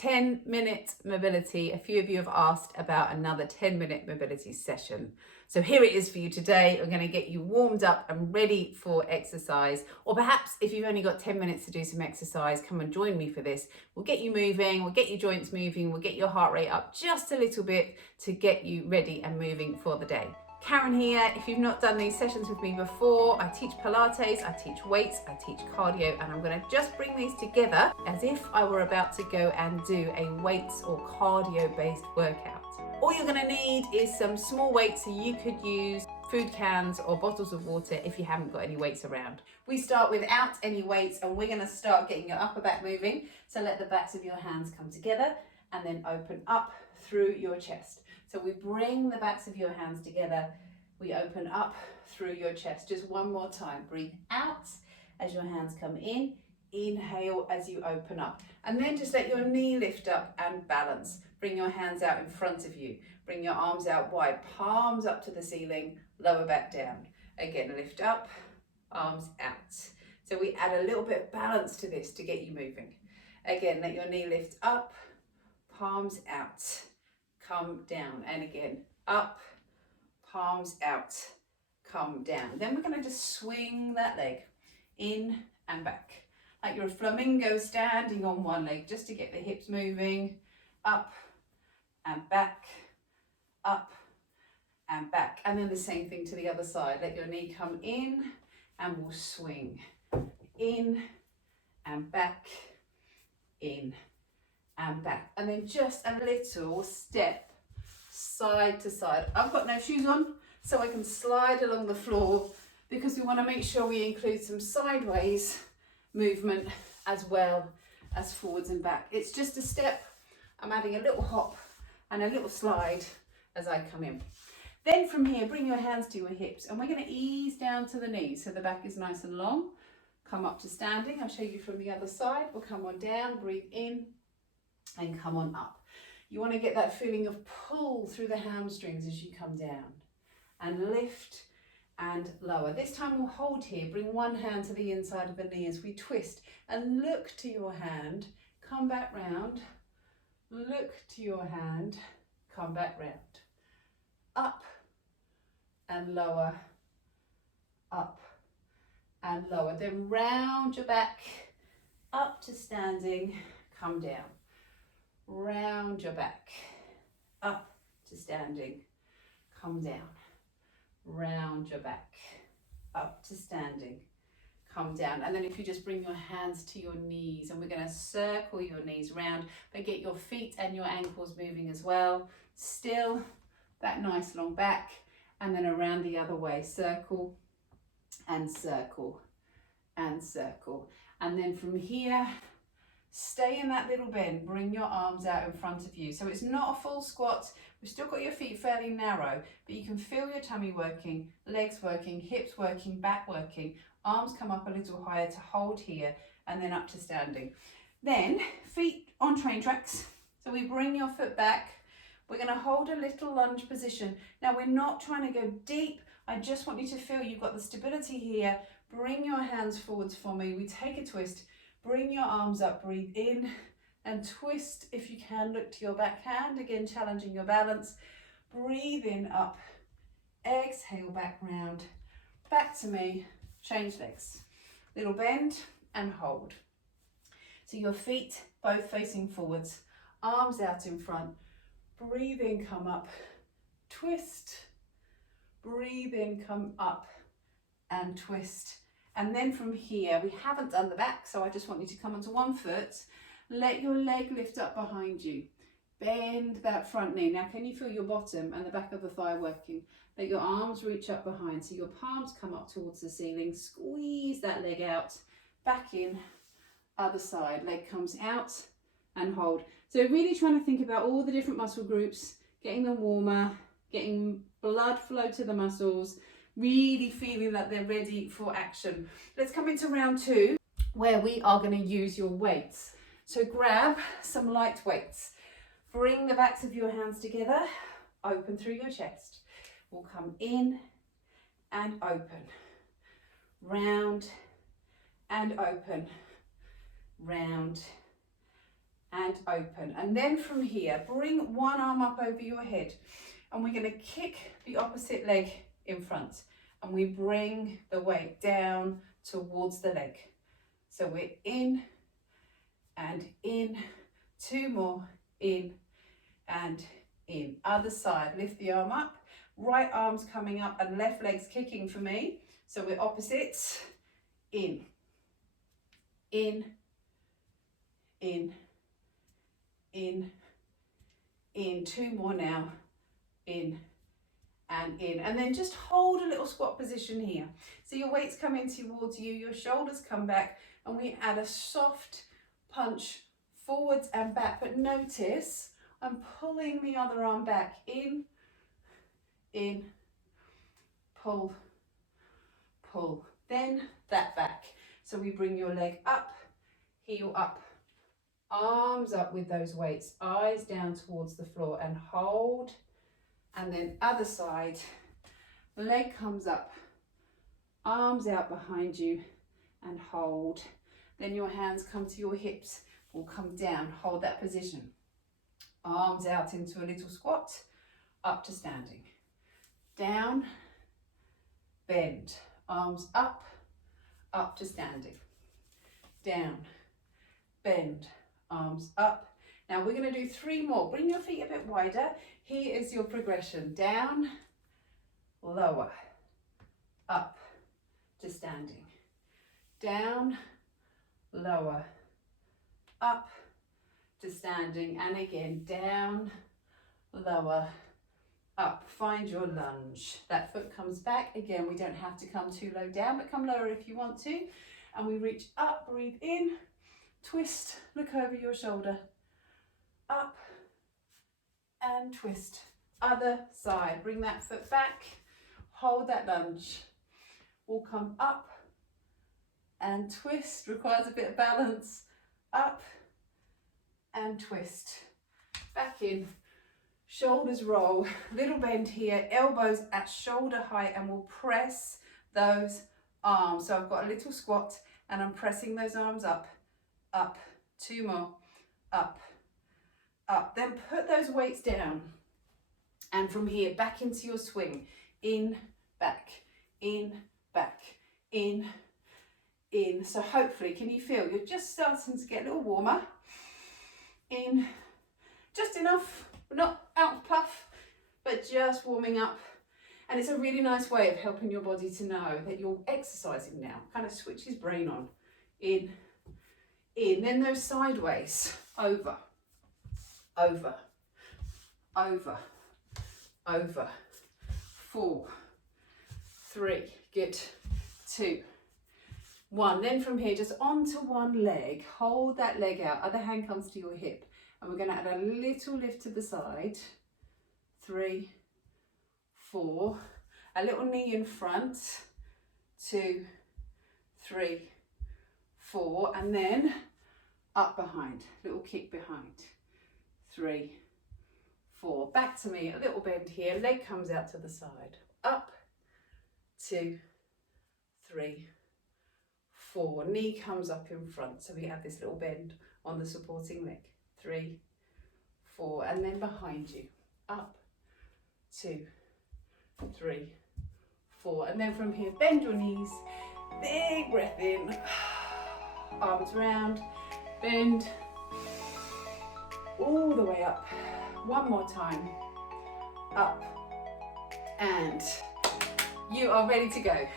10-minute mobility. A few of you have asked about another 10-minute mobility session. So here it is for you today. We're going to get you warmed up and ready for exercise. Or perhaps if you've only got 10 minutes to do some exercise, come and join me for this. We'll get you moving, we'll get your joints moving, we'll get your heart rate up just a little bit to get you ready and moving for the day. Karen here. If you've not done these sessions with me before, I teach Pilates, I teach weights, I teach cardio, and I'm going to just bring these together as if I were about to go and do a weights or cardio based workout. All you're going to need is some small weights, so you could use food cans or bottles of water if you haven't got any weights around. We start without any weights and we're going to start getting your upper back moving. So let the backs of your hands come together and then open up through your chest. So we bring the backs of your hands together, we open up through your chest. Just one more time. Breathe out as your hands come in, inhale as you open up. And then just let your knee lift up and balance. Bring your hands out in front of you. Bring your arms out wide, palms up to the ceiling, lower back down. Again, lift up, arms out. So we add a little bit of balance to this to get you moving. Again, let your knee lift up, palms out. Come down, and again, up, palms out, come down. Then we're going to just swing that leg in and back, like you're a flamingo standing on one leg, just to get the hips moving, up and back, up and back. And then the same thing to the other side. Let your knee come in and we'll swing in and back, in and back, and then just a little step side to side. I've got no shoes on, so I can slide along the floor because we want to make sure we include some sideways movement as well as forwards and back. It's just a step. I'm adding a little hop and a little slide as I come in. Then from here, bring your hands to your hips and we're going to ease down to the knees so the back is nice and long. Come up to standing. I'll show you from the other side. We'll come on down, breathe in, and come on up. You want to get that feeling of pull through the hamstrings as you come down and lift and lower. This time we'll hold here. Bring one hand to the inside of the knee as we twist and look to your hand. Come back round. Look to your hand. Come back round. Up and lower. Up and lower. Then round your back up to standing. Come down. Round your back, up to standing, come down. Round your back, up to standing, come down. And then if you just bring your hands to your knees, and we're going to circle your knees round, but get your feet and your ankles moving as well. Still that nice long back, and then around the other way, circle and circle and circle. And then from here, stay in that little bend, bring your arms out in front of you. So it's not a full squat, we've still got your feet fairly narrow, but you can feel your tummy working, legs working, hips working, back working. Arms come up a little higher to hold here, and then up to standing. Then feet on train tracks. So we bring your foot back. We're going to hold a little lunge position. Now we're not trying to go deep. I just want you to feel you've got the stability here. Bring your hands forwards for me. We take a twist. Bring your arms up, breathe in and twist if you can. Look to your back hand, again challenging your balance. Breathe in, up, exhale, back round, back to me, change legs. Little bend and hold. So your feet both facing forwards, arms out in front. Breathe in, come up, twist. Breathe in, come up and twist. And then from here, we haven't done the back, so I just want you to come onto one foot. Let your leg lift up behind you. Bend that front knee. Now, can you feel your bottom and the back of the thigh working? Let your arms reach up behind, so your palms come up towards the ceiling. Squeeze that leg out, back in, other side. Leg comes out and hold. So really trying to think about all the different muscle groups, getting them warmer, getting blood flow to the muscles, really feeling that they're ready for action. Let's come into round two, where we are going to use your weights. So grab some light weights. Bring the backs of your hands together, open through your chest. We'll come in and open, round and open, round and open. And then from here, bring one arm up over your head, and we're going to kick the opposite leg in front, and we bring the weight down towards the leg. So we're in and in, 2 more, in and in. Other side, lift the arm up, right arm's coming up and left leg's kicking for me. So we're opposites, in, in, in, in, in. 2 more now, in and in. And then just hold a little squat position here. So your weight's coming towards you, your shoulders come back, and we add a soft punch forwards and back. But notice I'm pulling the other arm back, in, pull, pull, then that back. So we bring your leg up, heel up, arms up with those weights, eyes down towards the floor, and hold. And then other side, leg comes up, arms out behind you, and hold. Then your hands come to your hips, will come down, hold that position. Arms out into a little squat, up to standing. Down, bend, arms up, up to standing. Down, bend, arms up. Now we're going to do 3 more. Bring your feet a bit wider. Here is your progression. Down, lower, up to standing. Down, lower, up to standing. And again, down, lower, up. Find your lunge. That foot comes back. Again, we don't have to come too low down, but come lower if you want to. And we reach up, breathe in, twist, look over your shoulder, up and twist. Other side, bring that foot back, hold that lunge. We'll come up and twist, requires a bit of balance, up and twist. Back in, shoulders roll, little bend here, elbows at shoulder height, and we'll press those arms. So I've got a little squat and I'm pressing those arms up, up, 2 more, up, up. Then put those weights down, and from here back into your swing, in, back, in, back, in. So hopefully, can you feel you're just starting to get a little warmer? In, just enough, not out puff, but just warming up. And it's a really nice way of helping your body to know that you're exercising now. Kind of switches brain on. In. Then those sideways, over, over, over, over. 4, 3, good, 2, 1. Then from here, just onto one leg, hold that leg out, other hand comes to your hip, and we're going to add a little lift to the side. 3, 4, a little knee in front, 2, 3, 4, and then up behind, little kick behind, 3, 4, back to me, a little bend here, leg comes out to the side, up, 2, 3, 4, knee comes up in front, so we have this little bend on the supporting leg, 3, 4, and then behind you, up, 2, 3, 4, and then from here, bend your knees, big breath in, arms round, bend, all the way up, 1 more time, up, and you are ready to go.